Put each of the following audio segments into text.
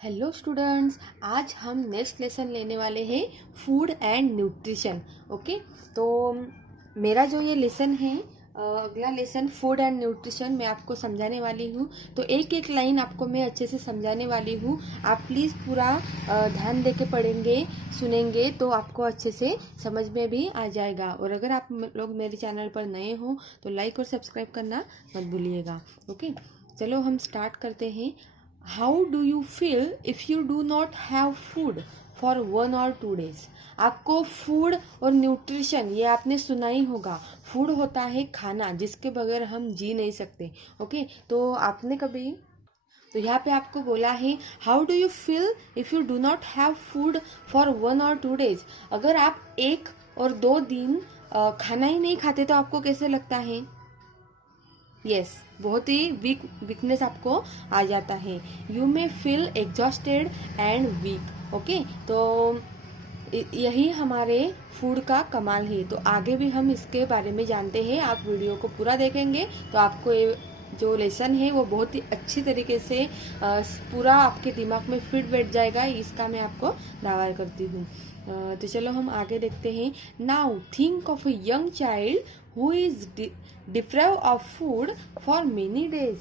Hello students, आज हम next lesson लेने वाले हैं फूड एंड न्यूट्रिशन। ओके, तो मेरा जो ये लेसन है, अगला लेसन फूड एंड न्यूट्रिशन मैं आपको समझाने वाली हूँ। तो एक एक लाइन आपको मैं अच्छे से समझाने वाली हूँ। आप प्लीज़ पूरा ध्यान दे के पढ़ेंगे, सुनेंगे तो आपको अच्छे से समझ में भी आ जाएगा। और अगर आप लोग मेरे चैनल पर नए हो तो लाइक और सब्सक्राइब करना मत भूलिएगा। ओके, चलो हम स्टार्ट करते हैं। How do you feel if you do not have food for 1 or 2 days? आपको फूड और न्यूट्रिशन ये आपने सुना ही होगा। फूड होता है खाना जिसके बगैर हम जी नहीं सकते। ओके, तो आपने कभी तो यहाँ पे आपको बोला है how do you feel if you do not have food for 1 or 2 days। अगर आप 1 और 2 दिन खाना ही नहीं खाते तो आपको कैसे लगता है? यस, बहुत ही वीकनेस आपको आ जाता है। You may feel exhausted and weak. Okay, तो यही हमारे फूड का कमाल है। तो आगे भी हम इसके बारे में जानते हैं। आप वीडियो को पूरा देखेंगे तो आपको ये जो लेसन है वो बहुत ही अच्छी तरीके से पूरा आपके दिमाग में फिट बैठ जाएगा, इसका मैं आपको दावा करती हूँ। तो चलो हम आगे देखते हैं। Now think of a young child who is deprive of food for many days.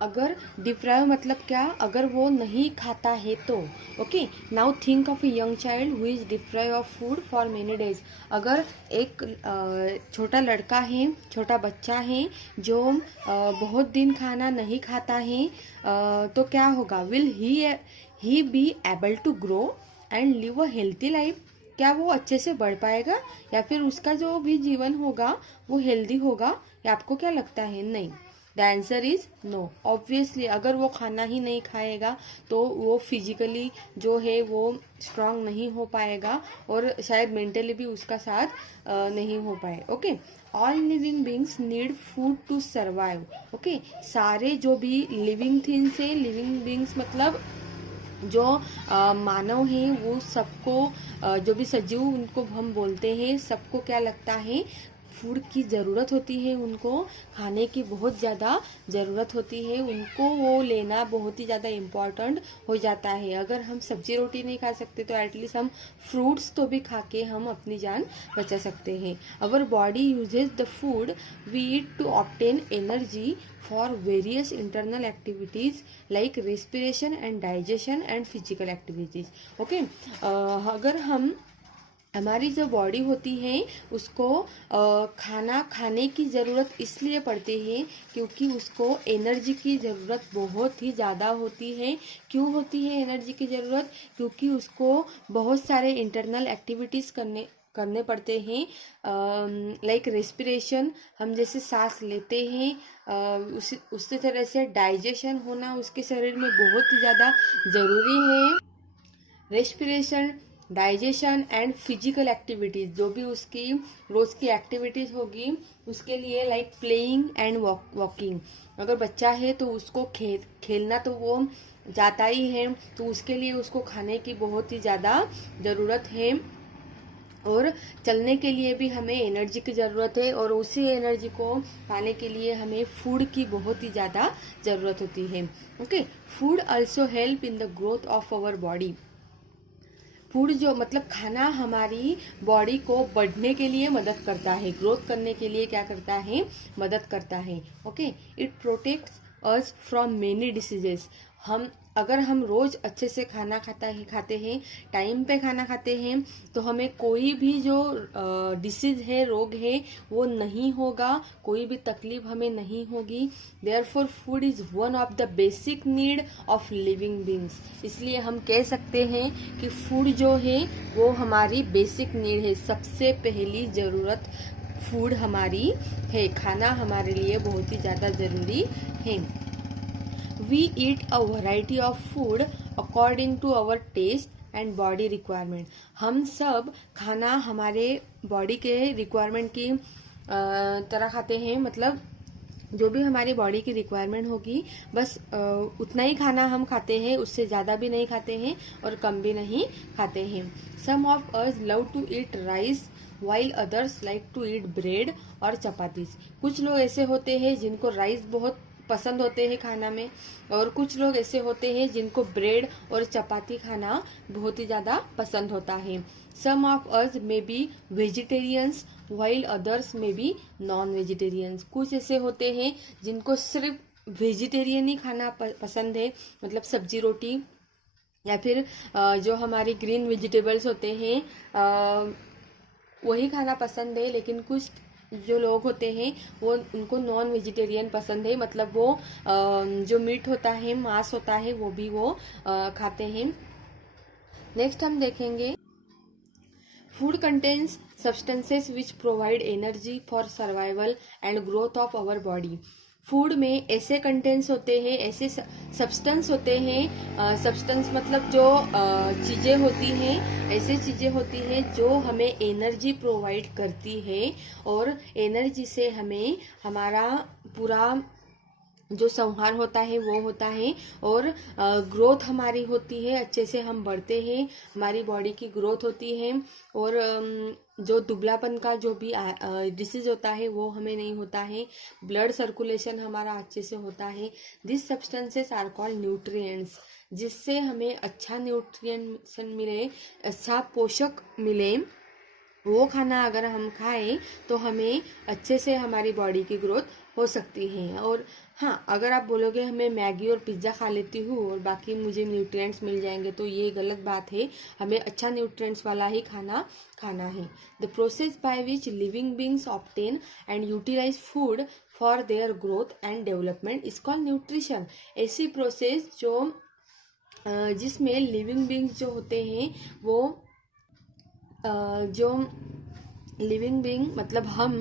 अगर डिप्राइव मतलब क्या? अगर वो नहीं खाता है तो। Okay, now think of a young child who is deprive of food for many days. अगर एक छोटा लड़का है, छोटा बच्चा है जो बहुत दिन खाना नहीं खाता है, तो क्या होगा? Will he be able to grow and live a healthy life. क्या वो अच्छे से बढ़ पाएगा या फिर उसका जो भी जीवन होगा वो हेल्दी होगा? या आपको क्या लगता है? नहीं, the answer is no. Obviously अगर वो खाना ही नहीं खाएगा तो वो फिजिकली जो है वो स्ट्रांग नहीं हो पाएगा और शायद मेंटली भी उसका साथ नहीं हो पाए। Okay, all living beings need food to survive. Okay, सारे जो भी लिविंग थिंग्स है, लिविंग बींग्स मतलब जो मानव हैं, वो सबको जो भी सजीव उनको हम बोलते हैं, सबको क्या लगता है? फूड की ज़रूरत होती है। उनको खाने की बहुत ज़्यादा ज़रूरत होती है। उनको वो लेना बहुत ही ज़्यादा इम्पॉर्टेंट हो जाता है। अगर हम सब्जी रोटी नहीं खा सकते तो एटलीस्ट हम फ्रूट्स तो भी खा के हम अपनी जान बचा सकते हैं। Our body uses the food we eat to obtain energy for various internal activities like respiration and digestion and physical activities. Okay, अगर हमारी जो बॉडी होती है उसको खाना खाने की ज़रूरत इसलिए पड़ती है क्योंकि उसको एनर्जी की ज़रूरत बहुत ही ज़्यादा होती है। क्यों होती है एनर्जी की ज़रूरत? क्योंकि उसको बहुत सारे इंटरनल एक्टिविटीज़ करने पड़ते हैं। लाइक रेस्पिरेशन, हम जैसे सांस लेते हैं, उसी तरह से डाइजेशन होना उसके शरीर में बहुत ही ज़्यादा ज़रूरी है। Respiration, digestion and physical activities, जो भी उसकी रोज़ की एक्टिविटीज़ होगी उसके लिए, लाइक प्लेइंग एंड वॉकिंग। अगर बच्चा है तो उसको खेलना तो वो जाता ही है, तो उसके लिए उसको खाने की बहुत ही ज़्यादा ज़रूरत है। और चलने के लिए भी हमें एनर्जी की ज़रूरत है और उसी एनर्जी को पाने के लिए हमें फूड की बहुत ही ज़्यादा ज़रूरत होती है। Okay, food also help in the growth of our body. Food जो मतलब खाना हमारी बॉडी को बढ़ने के लिए मदद करता है, ग्रोथ करने के लिए क्या करता है? मदद करता है। Okay, it protects us from many diseases. अगर हम रोज़ अच्छे से खाना खाते हैं, टाइम पे खाना खाते हैं, तो हमें कोई भी जो डिसीज है, रोग है, वो नहीं होगा, कोई भी तकलीफ हमें नहीं होगी। Therefore food is one of the basic need of living beings. इसलिए हम कह सकते हैं कि फूड जो है वो हमारी बेसिक नीड है। सबसे पहली ज़रूरत फूड हमारी है। खाना हमारे लिए बहुत ही ज़्यादा ज़रूरी है। We eat a variety of food according to our taste and body requirement. हम सब खाना हमारे बॉडी के रिक्वायरमेंट की तरह खाते हैं। मतलब जो भी हमारी बॉडी की रिक्वायरमेंट होगी बस उतना ही खाना हम खाते हैं, उससे ज़्यादा भी नहीं खाते हैं और कम भी नहीं खाते हैं। Some of us love to eat rice while others like to eat bread और चपातीस। कुछ लोग ऐसे होते हैं जिनको राइस बहुत पसंद होते हैं खाना में, और कुछ लोग ऐसे होते हैं जिनको ब्रेड और चपाती खाना बहुत ही ज़्यादा पसंद होता है। Some of us may be vegetarians while others may be non vegetarians. कुछ ऐसे होते हैं जिनको सिर्फ वेजिटेरियन ही खाना पसंद है, मतलब सब्जी रोटी या फिर जो हमारी ग्रीन वेजिटेबल्स होते हैं वही खाना पसंद है। लेकिन कुछ जो लोग होते हैं वो उनको नॉन वेजिटेरियन पसंद है, मतलब वो जो मीट होता है, मांस होता है, वो भी वो खाते हैं। नेक्स्ट हम देखेंगे food contains substances which provide energy for survival and growth of our body. Food में ऐसे कंटेंट्स होते हैं, ऐसे सब्सटेंस होते हैं, सब्सटेंस मतलब जो चीज़ें होती हैं, ऐसे चीज़ें होती हैं जो हमें एनर्जी प्रोवाइड करती है, और एनर्जी से हमें हमारा पूरा जो संहार होता है वो होता है, और ग्रोथ हमारी होती है, अच्छे से हम बढ़ते हैं, हमारी बॉडी की ग्रोथ होती है, और जो दुबलापन का जो भी डिसीज होता है वो हमें नहीं होता है, ब्लड सर्कुलेशन हमारा अच्छे से होता है। This substances are called nutrients, जिससे हमें अच्छा न्यूट्रिएंट्स मिले, अच्छा पोषक मिले, वो खाना अगर हम खाएं तो हमें अच्छे से हमारी बॉडी की ग्रोथ हो सकती है। और हाँ, अगर आप बोलोगे हमें मैगी और पिज्ज़ा खा लेती हूँ और बाकी मुझे न्यूट्रिएंट्स मिल जाएंगे, तो ये गलत बात है। हमें अच्छा न्यूट्रिएंट्स वाला ही खाना खाना है। The process by which living beings obtain and utilise food for their growth and development is called nutrition. ऐसी प्रोसेस जो जिसमें लिविंग बींग्स जो होते हैं वो जो लिविंग बीइंग मतलब हम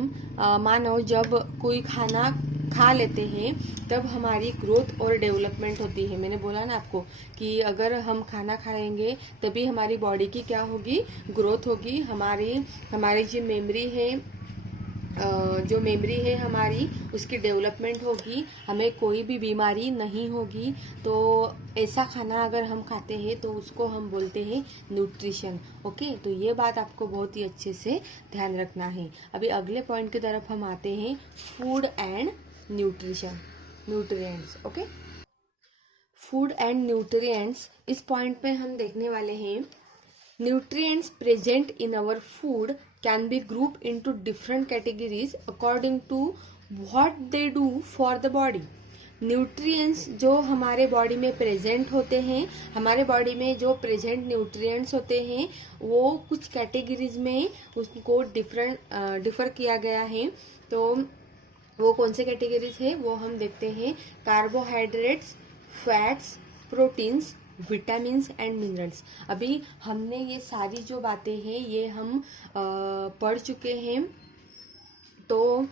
मानो जब कोई खाना खा लेते हैं तब हमारी ग्रोथ और डेवलपमेंट होती है। मैंने बोला ना आपको कि अगर हम खाना खाएंगे तभी हमारी बॉडी की क्या होगी, ग्रोथ होगी। हमारी जो मेमोरी है हमारी, उसकी डेवलपमेंट होगी, हमें कोई भी बीमारी नहीं होगी। तो ऐसा खाना अगर हम खाते हैं तो उसको हम बोलते हैं न्यूट्रिशन। ओके, तो ये बात आपको बहुत ही अच्छे से ध्यान रखना है। अभी अगले पॉइंट की तरफ हम आते हैं, food and nutrition, nutrients. Okay, food and nutrients, इस पॉइंट पे हम देखने वाले हैं nutrients present in our food can be grouped into different categories according to what they do for the body. Nutrients जो हमारे बॉडी में प्रेजेंट होते हैं, हमारे बॉडी में जो प्रेजेंट न्यूट्रिएंट्स होते हैं वो कुछ कैटेगरीज में उसको डिफर किया गया है। तो वो कौन से कैटेगरीज है वो हम देखते हैं। Carbohydrates, fats, proteins, vitamins and minerals. अभी हमने ये सारी जो बातें हैं ये हम पढ़ चुके हैं। तो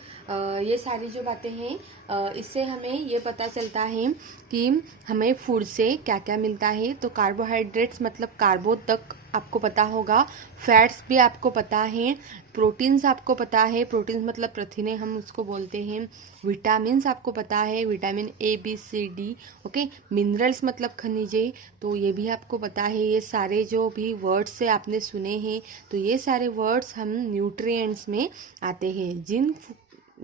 ये सारी जो बातें हैं इससे हमें ये पता चलता है कि हमें फूड से क्या क्या मिलता है। तो कार्बोहाइड्रेट्स मतलब कार्बो तक आपको पता होगा, फैट्स भी आपको पता है, प्रोटीन्स आपको पता है, प्रोटीन्स मतलब प्रथिने हम उसको बोलते हैं, विटामिन्स आपको पता है, vitamin A B C D. Okay, minerals मतलब खनिजे, तो ये भी आपको पता है। ये सारे जो भी वर्ड्स से आपने सुने हैं तो ये सारे वर्ड्स हम न्यूट्रिएंट्स में आते हैं।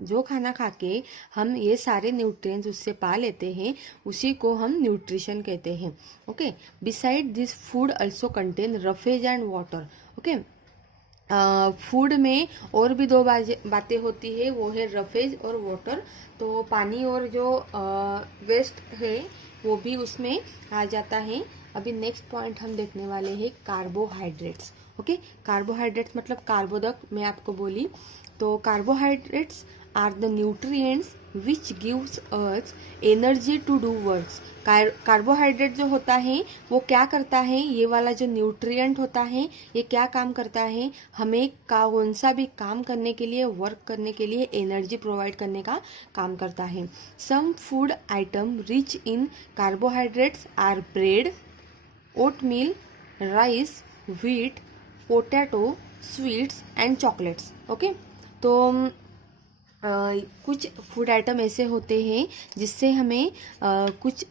जो खाना खा के हम ये सारे न्यूट्रिएंट्स उससे पा लेते हैं उसी को हम न्यूट्रिशन कहते हैं। Okay, beside this food also contain roughage and water. Okay, food में और भी दो बातें होती है, वो है रफेज और वाटर। तो पानी और जो वेस्ट है वो भी उसमें आ जाता है। अभी नेक्स्ट पॉइंट हम देखने वाले हैं कार्बोहाइड्रेट्स। ओके, कार्बोहाइड्रेट्स मतलब कार्बोदक मैं आपको बोली। तो carbohydrates are the nutrients which gives us energy to do works. Carbohydrate जो होता है वो क्या करता है, ये वाला जो न्यूट्रिएंट होता है ये क्या काम करता है, हमें कौन सा भी काम करने के लिए, वर्क करने के लिए एनर्जी प्रोवाइड करने का काम करता है। Some food item rich in carbohydrates are bread, oatmeal, rice, wheat, potato, sweets and chocolates. Okay, तो कुछ फूड आइटम ऐसे होते हैं जिससे हमें कुछ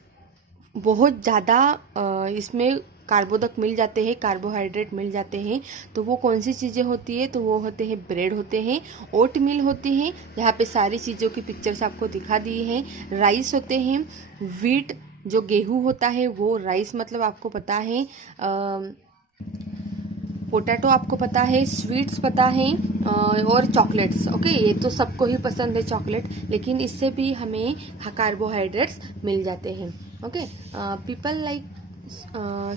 बहुत ज़्यादा इसमें कार्बोदक मिल जाते हैं, कार्बोहाइड्रेट मिल जाते हैं। तो वो कौन सी चीज़ें होती है, तो वो होते हैं ब्रेड होते हैं, ओट मिल होते हैं, यहाँ पे सारी चीज़ों की पिक्चर्स आपको दिखा दी हैं, राइस होते हैं, व्हीट जो गेहूं होता है वो, राइस मतलब आपको पता है, पोटैटो आपको पता है, स्वीट्स पता है, और चॉकलेट्स। ओके, ये तो सबको ही पसंद है चॉकलेट, लेकिन इससे भी हमें कार्बोहाइड्रेट्स मिल जाते हैं। Okay, people like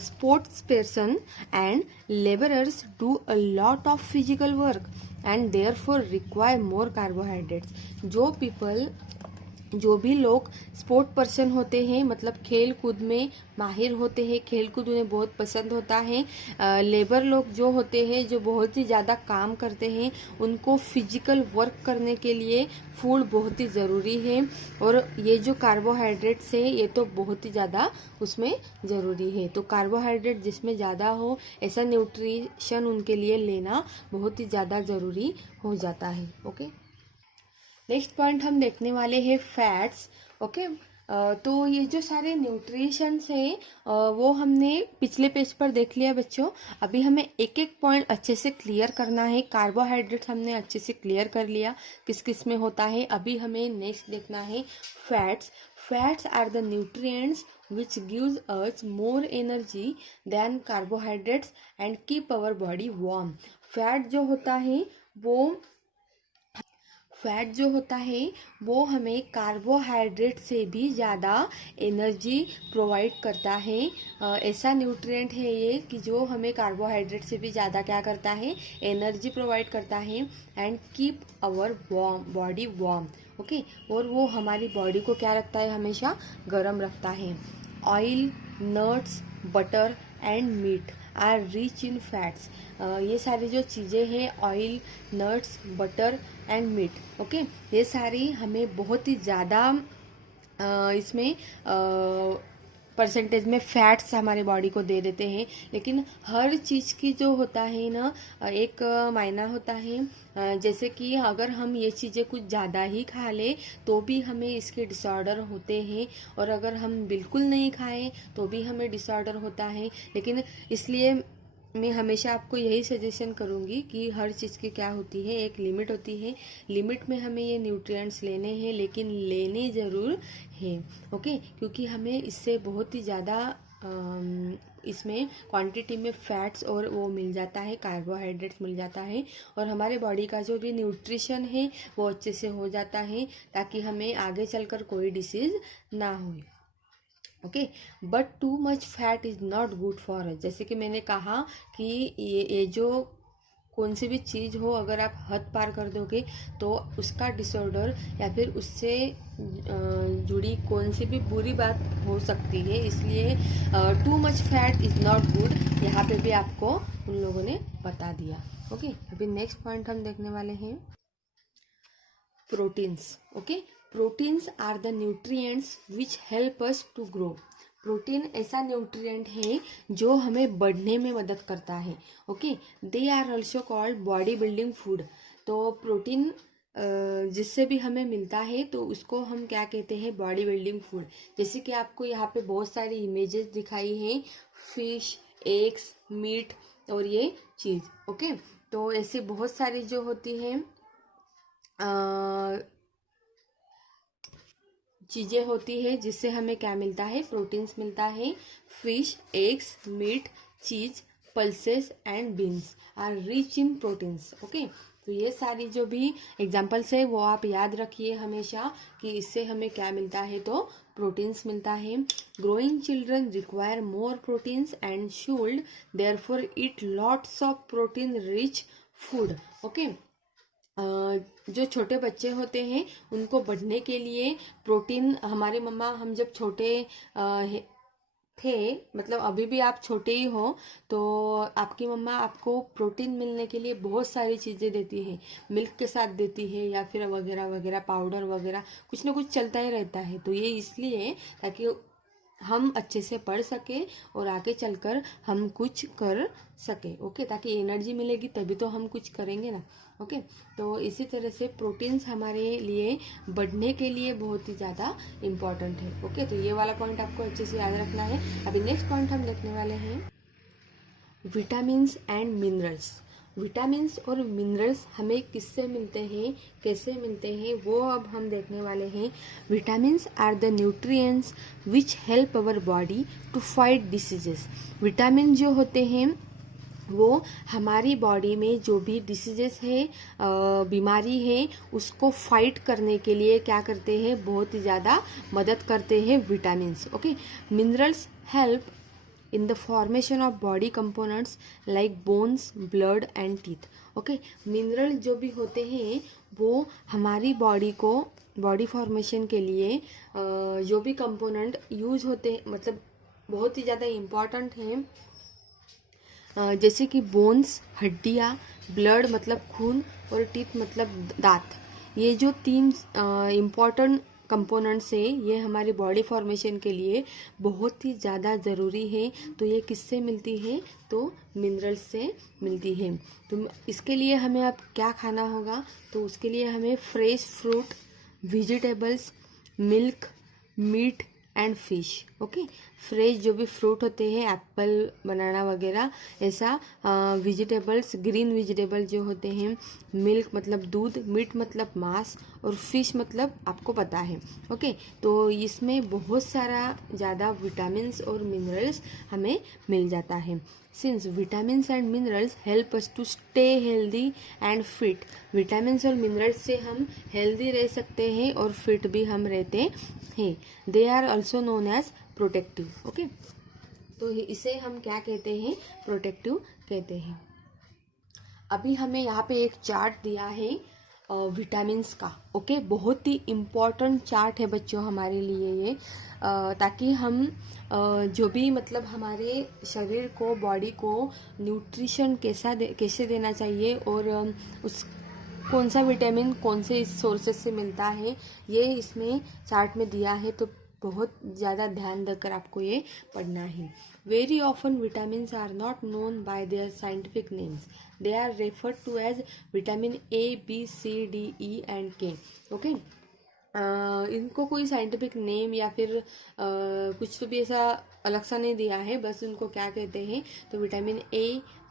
sports person and labourers do a lot of physical work and therefore require more carbohydrates. जो भी लोग स्पोर्ट पर्सन होते हैं, मतलब खेल कूद में माहिर होते हैं, खेल कूद उन्हें बहुत पसंद होता है, लेबर लोग जो होते हैं जो बहुत ही ज़्यादा काम करते हैं, उनको फिजिकल वर्क करने के लिए फूड बहुत ही ज़रूरी है। और ये जो कार्बोहाइड्रेट्स है ये तो बहुत ही ज़्यादा उसमें ज़रूरी है। तो कार्बोहाइड्रेट जिसमें ज़्यादा हो ऐसा न्यूट्रिशन उनके लिए लेना बहुत ही ज़्यादा ज़रूरी हो जाता है। ओके, नेक्स्ट पॉइंट हम देखने वाले हैं फैट्स। ओके, तो ये जो सारे न्यूट्रिशंस हैं वो हमने पिछले पेज पर देख लिया बच्चों। अभी हमें एक एक पॉइंट अच्छे से क्लियर करना है। कार्बोहाइड्रेट्स हमने अच्छे से क्लियर कर लिया किस किस में होता है। अभी हमें नेक्स्ट देखना है fats. Fats are the nutrients which gives us more energy than carbohydrates and keep our body warm। Fat जो होता है वो हमें कार्बोहाइड्रेट से भी ज़्यादा एनर्जी प्रोवाइड करता है। ऐसा न्यूट्रिएंट है ये कि जो हमें कार्बोहाइड्रेट से भी ज़्यादा क्या करता है, एनर्जी प्रोवाइड करता है and keep our body warm. Okay, और वो हमारी बॉडी को क्या रखता है, हमेशा गर्म रखता है। Oil, nuts, butter and meat are rich in fats. ये सारी जो चीज़ें हैं, oil, nuts, butter and meat, okay, ये सारी हमें बहुत ही ज़्यादा इसमें परसेंटेज में फैट्स हमारे बॉडी को दे देते हैं। लेकिन हर चीज़ की जो होता है ना एक मायना होता है। जैसे कि अगर हम ये चीज़ें कुछ ज़्यादा ही खा लें तो भी हमें इसके डिसऑर्डर होते हैं, और अगर हम बिल्कुल नहीं खाएं तो भी हमें डिसऑर्डर होता है। लेकिन इसलिए मैं हमेशा आपको यही सजेशन करूंगी कि हर चीज़ की क्या होती है, एक लिमिट होती है। लिमिट में हमें ये न्यूट्रिएंट्स लेने हैं, लेकिन लेने ज़रूर हैं। ओके, क्योंकि हमें इससे बहुत ही ज़्यादा इसमें क्वांटिटी में फैट्स और वो मिल जाता है, कार्बोहाइड्रेट्स मिल जाता है, और हमारे बॉडी का जो भी न्यूट्रिशन है वो अच्छे से हो जाता है, ताकि हमें आगे चलकर कोई डिसीज़ ना हो। Okay, but too much fat is not good for us. जैसे कि मैंने कहा कि ये जो कौन सी भी चीज़ हो, अगर आप हद पार कर दोगे तो उसका डिसऑर्डर या फिर उससे जुड़ी कौन सी भी बुरी बात हो सकती है। इसलिए too much fat is not good, यहाँ पे भी आपको उन लोगों ने बता दिया। ओके, अभी नेक्स्ट पॉइंट हम देखने वाले हैं proteins. Okay, proteins are the nutrients which help us to grow. Protein ऐसा न्यूट्रिएंट है जो हमें बढ़ने में मदद करता है। Okay, they are also called body building food. तो प्रोटीन जिससे भी हमें मिलता है तो उसको हम क्या कहते हैं, बॉडी बिल्डिंग फूड। जैसे कि आपको यहाँ पे बहुत सारी इमेजेस दिखाई हैं, फिश, एग्स, मीट और ये चीज़। ओके, तो ऐसे बहुत सारी जो होती हैं चीज़ें होती है जिससे हमें क्या मिलता है, प्रोटीन्स मिलता है। Fish, eggs, meat, cheese, pulses and beans are rich in proteins. Okay, तो ये सारी जो भी एग्जाम्पल्स है वो आप याद रखिए हमेशा कि इससे हमें क्या मिलता है, तो प्रोटीन्स मिलता है। Growing children require more proteins and should therefore eat lots of protein rich food. Okay, जो छोटे बच्चे होते हैं उनको बढ़ने के लिए प्रोटीन, हमारी मम्मा हम जब छोटे थे, मतलब अभी भी आप छोटे ही हो तो आपकी मम्मा आपको प्रोटीन मिलने के लिए बहुत सारी चीज़ें देती है, मिल्क के साथ देती है या फिर वगैरह वगैरह, पाउडर वगैरह कुछ ना कुछ चलता ही रहता है। तो ये इसलिए ताकि हम अच्छे से पढ़ सके और आगे चलकर हम कुछ कर सके। ओके, ताकि एनर्जी मिलेगी तभी तो हम कुछ करेंगे ना। ओके, तो इसी तरह से प्रोटीन्स हमारे लिए बढ़ने के लिए बहुत ही ज़्यादा इम्पॉर्टेंट है। ओके, तो ये वाला पॉइंट आपको अच्छे से याद रखना है। अभी नेक्स्ट पॉइंट हम देखने वाले हैं विटामिन्स एंड मिनरल्स। विटामिन्स और मिनरल्स हमें किससे मिलते हैं, कैसे मिलते हैं, वो अब हम देखने वाले हैं। Vitamins are the nutrients which help our body to fight diseases. Vitamin जो होते हैं वो हमारी बॉडी में जो भी डिसीजेस है, बीमारी है, उसको फाइट करने के लिए क्या करते हैं, बहुत ही ज़्यादा मदद करते हैं vitamins. Okay, minerals help in the formation of body components like bones, blood and teeth. Okay, mineral जो भी होते हैं वो हमारी बॉडी को, बॉडी फॉर्मेशन के लिए जो भी कंपोनेंट यूज होते हैं, मतलब बहुत ही ज़्यादा इम्पॉर्टेंट हैं, जैसे कि बोन्स हड्डियाँ, ब्लड मतलब खून और टीथ मतलब दांत। ये जो 3 इम्पॉर्टेंट कंपोनेंट्स है, ये हमारी बॉडी फॉर्मेशन के लिए बहुत ही ज़्यादा ज़रूरी है। तो ये किससे मिलती है, तो मिनरल्स से मिलती है। तो इसके लिए हमें अब क्या खाना होगा, तो उसके लिए हमें fresh fruit, vegetables, milk, meat and fish. Okay, fresh जो भी फ्रूट होते हैं, एप्पल, बनाना वगैरह, ऐसा वेजिटेबल्स, ग्रीन वेजिटेबल जो होते हैं, मिल्क मतलब दूध, मीट मतलब मांस और फिश मतलब आपको पता है। ओके, तो इसमें बहुत सारा ज़्यादा विटामिन्स और मिनरल्स हमें मिल जाता है। Since vitamins and minerals help us to stay healthy and fit. Vitamins और मिनरल्स से हम हेल्दी रह सकते हैं और फिट भी हम रहते हैं। They are also known as protective. Okay, तो इसे हम क्या कहते हैं, प्रोटेक्टिव कहते हैं। अभी हमें यहाँ पे एक चार्ट दिया है विटामिन्स का। ओके, बहुत ही इम्पॉर्टेंट चार्ट है बच्चों हमारे लिए ये, ताकि हम जो भी मतलब हमारे शरीर को, बॉडी को न्यूट्रिशन कैसे देना चाहिए और उस कौन सा विटामिन कौन से सोर्सेज से मिलता है, ये इसमें चार्ट में दिया है। तो बहुत ज़्यादा ध्यान देकर आपको ये पढ़ना है। Very often vitamins are not known by their scientific names, they are referred to as vitamin A, B, C, D, E and K। Okay, इनको कोई साइंटिफिक नेम या फिर कुछ तो भी ऐसा अलग सा नहीं दिया है, बस उनको क्या कहते हैं, तो vitamin A,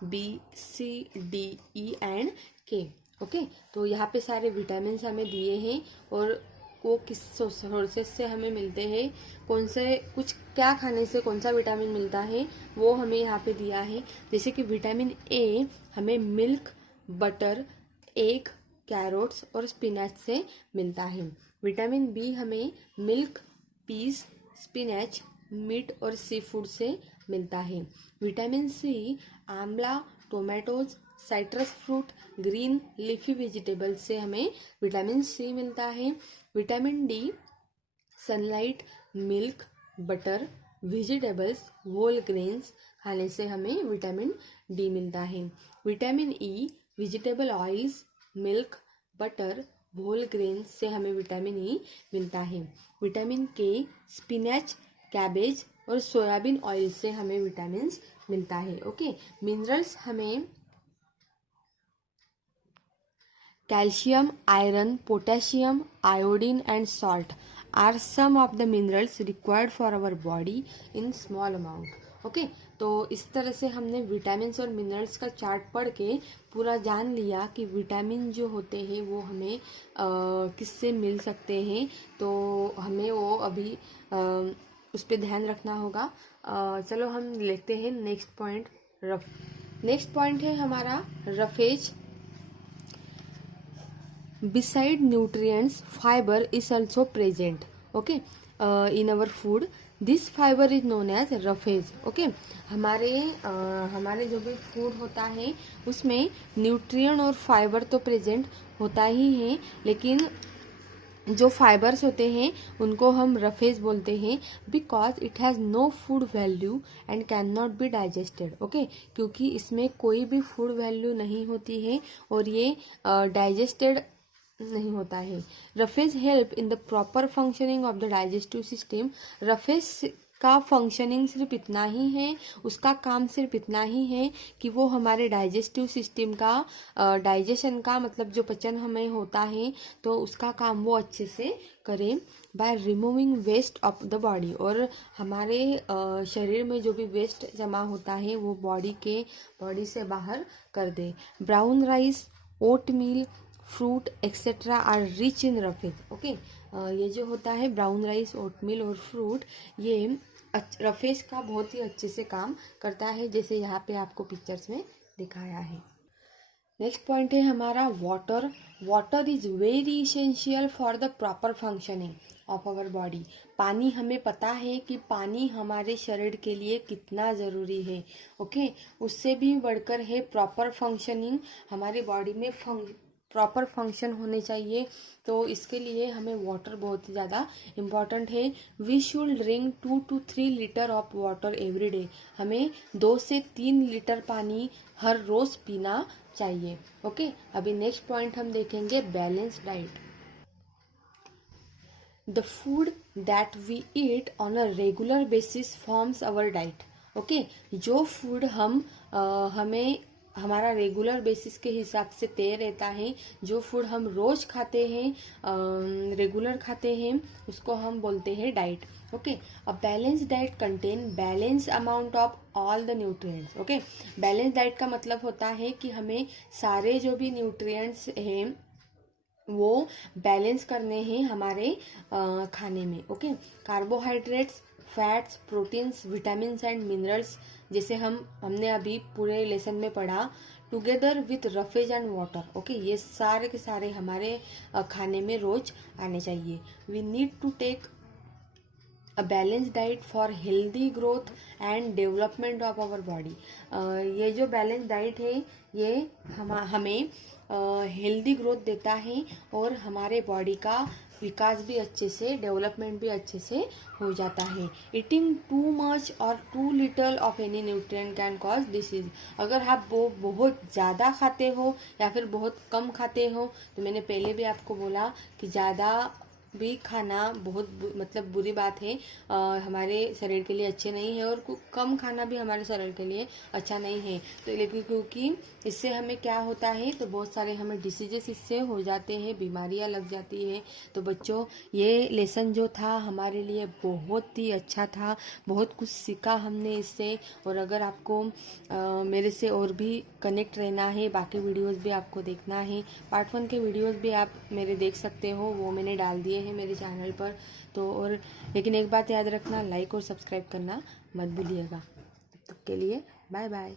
B, C, D, E and K। Okay, तो यहाँ पे सारे विटामिन हमें दिए हैं और वो किस सोर्सेस से हमें मिलते हैं, कौन से कुछ क्या खाने से कौन सा विटामिन मिलता है, वो हमें यहाँ पे दिया है। जैसे कि विटामिन A हमें मिल्क, बटर, एग, कैरोट्स और स्पिनच से मिलता है। विटामिन B हमें मिल्क, पीस, स्पिनच, मीट और सी फूड से मिलता है। विटामिन C आंवला, tomatoes, citrus fruit, green leafy vegetables से हमें विटामिन C मिलता है। Vitamin D sunlight, milk, butter, vegetables, whole grains खाने से हमें विटामिन D मिलता है। Vitamin E vegetable oils, milk, butter, whole grains से हमें विटामिन E मिलता है। विटामिन K स्पिनच, कैबेज और सोयाबीन ऑयल से हमें विटामिन मिलता है। ओके, मिनरल्स हमें calcium, iron, potassium, iodine and salt are some of the minerals required for our body in small amount. Okay, तो इस तरह से हमने विटामिन्स और मिनरल्स का चार्ट पढ़ के पूरा जान लिया कि विटामिन जो होते हैं वो हमें किससे मिल सकते हैं। तो हमें वो अभी उस पर ध्यान रखना होगा। चलो हम लेते हैं नेक्स्ट पॉइंट। नेक्स्ट पॉइंट है हमारा roughage. Beside nutrients, fiber is also present, okay, in our food. This fiber is known as roughage. Okay, हमारे जो भी फूड होता है उसमें न्यूट्रिएंट और फाइबर तो प्रेजेंट होता ही है, लेकिन जो फाइबर्स होते हैं उनको हम रफेज बोलते हैं, because it has no food value and can not be digested. Okay, क्योंकि इसमें कोई भी फूड वैल्यू नहीं होती है और ये डाइजेस्टेड नहीं होता है। Roughage help in the proper functioning of the digestive system. Roughage का फंक्शनिंग सिर्फ इतना ही है, उसका काम सिर्फ इतना ही है कि वो हमारे डाइजेस्टिव सिस्टम का डाइजेशन का मतलब जो पचन हमें होता है तो उसका काम वो अच्छे से करे by removing waste of the body. और हमारे शरीर में जो भी वेस्ट जमा होता है वो बॉडी से बाहर कर दे। Brown rice, oatmeal, fruit etcetera are rich in roughage. Okay, ये जो होता है ब्राउन राइस, ओट मील और फ्रूट, ये रफेज का बहुत ही अच्छे से काम करता है, जैसे यहाँ पे आपको पिक्चर्स में दिखाया है। नेक्स्ट पॉइंट है हमारा water. Water is very essential for the proper functioning of our body. पानी, हमें पता है कि पानी हमारे शरीर के लिए कितना ज़रूरी है। ओके, उससे भी बढ़कर है प्रॉपर फंक्शनिंग। हमारी बॉडी में प्रॉपर फंक्शन होने चाहिए, तो इसके लिए हमें वाटर बहुत ही ज़्यादा इम्पॉर्टेंट है। We should drink 2 to 3 litre of water every day. हमें 2 से 3 लीटर पानी हर रोज़ पीना चाहिए। ओके, अभी नेक्स्ट पॉइंट हम देखेंगे balance diet. The food that we eat on a regular basis forms our diet. Okay, जो फूड हमें हमारा रेगुलर बेसिस के हिसाब से तय रहता है, जो फूड हम रोज खाते हैं, रेगुलर खाते हैं, उसको हम बोलते हैं diet. Okay, a balance diet contain balance amount of all the nutrients. Okay, balance diet का मतलब होता है कि हमें सारे जो भी न्यूट्रिएंट्स हैं वो बैलेंस करने हैं हमारे खाने में। Okay, carbohydrates, fats, proteins, vitamins and minerals, जैसे हमने अभी पूरे लेसन में पढ़ा, together with roughage and water. Okay, ये सारे के सारे हमारे खाने में रोज आने चाहिए। We need to take a balance diet for healthy growth and development of our body. ये जो बैलेंस डाइट है ये हमें हेल्दी ग्रोथ देता है और हमारे बॉडी का विकास भी अच्छे से, डेवलपमेंट भी अच्छे से हो जाता है। ईटिंग टू मच और too little of any nutrient can cause disease. अगर आप वो बहुत ज़्यादा खाते हो या फिर बहुत कम खाते हो, तो मैंने पहले भी आपको बोला कि ज़्यादा भी खाना बहुत मतलब बुरी बात है, हमारे शरीर के लिए अच्छे नहीं है, और कम खाना भी हमारे शरीर के लिए अच्छा नहीं है। तो लेकिन क्योंकि इससे हमें क्या होता है, तो बहुत सारे हमें डिसीजेस इससे हो जाते हैं, बीमारियां लग जाती है। तो बच्चों, ये लेसन जो था हमारे लिए बहुत ही अच्छा था, बहुत कुछ सीखा हमने इससे। और अगर आपको मेरे से और भी कनेक्ट रहना है, बाकी वीडियोस भी आपको देखना है, पार्ट 1 के वीडियोस भी आप मेरे देख सकते हो, वो मैंने डाल दिए हैं मेरे चैनल पर। तो और लेकिन एक बात याद रखना, लाइक और सब्सक्राइब करना मत भूलिएगा। तब तक के लिए बाय बाय।